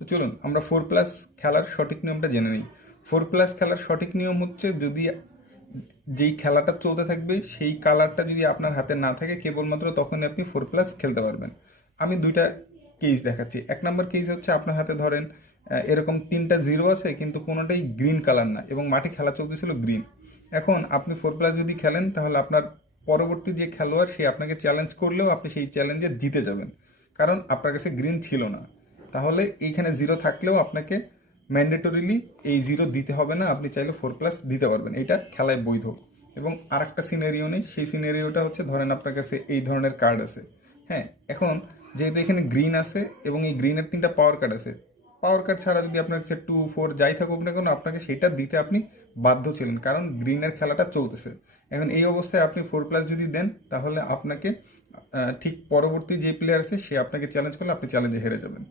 তো চলুন আমরা 4+ খেলার সঠিক নিয়মটা জেনে নিই। 4+ খেলার সঠিক নিয়ম হচ্ছে, যদি যেই খেলাটা চলতে থাকবে সেই কালারটা যদি আপনার হাতে না থাকে, কেবলমাত্র তখনই আপনি 4+ খেলতে পারবেন। আমি দুইটা কেস দেখাচ্ছি। 1 নম্বর কেস হচ্ছে, আপনার হাতে ধরেন এরকম 3টা জিরো আছে, কিন্তু কোনোটাই গ্রিন কালার না, এবং মাঠে খেলা চলতেছিল গ্রিন। এখন আপনি 4+ যদি খেলেন, তাহলে আপনার পরবর্তী যে খেলোয়াড় সে আপনাকে চ্যালেঞ্জ করলেও আপনি সেই চ্যালেঞ্জে জিতে যাবেন, কারণ আপনার কাছে গ্রিন ছিল না। তাহলে এইখানে জিরো থাকলেও আপনাকে ম্যান্ডেটরিলি এই জিরো দিতে হবে না, আপনি চাইলে 4+ দিতে পারবেন, এটা খেলায় বৈধ। এবং আরেকটা সিনারিও নেই, সেই সিনারিওটা হচ্ছে, ধরেন আপনার কাছে এই ধরনের কার্ড আছে। হ্যাঁ, এখন যেহেতু এখানে গ্রিন আছে এবং এই গ্রিনের 3টা পাওয়ার কার্ড আছে, পাওয়ার কার্ড ছাড়া যদি আপনার কাছে 2 4 যাই থাকুক না কেন, আপনাকে সেটা দিতে আপনি বাধ্য ছিলেন, কারণ গ্রিনের খেলাটা চলতেছে। এখন এই অবস্থায় আপনি 4+ যদি দেন, তাহলে আপনাকে ঠিক পরবর্তী যে প্লেয়ার আছে সে আপনাকে চ্যালেঞ্জ করলে আপনি চ্যালেঞ্জে হেরে যাবেন।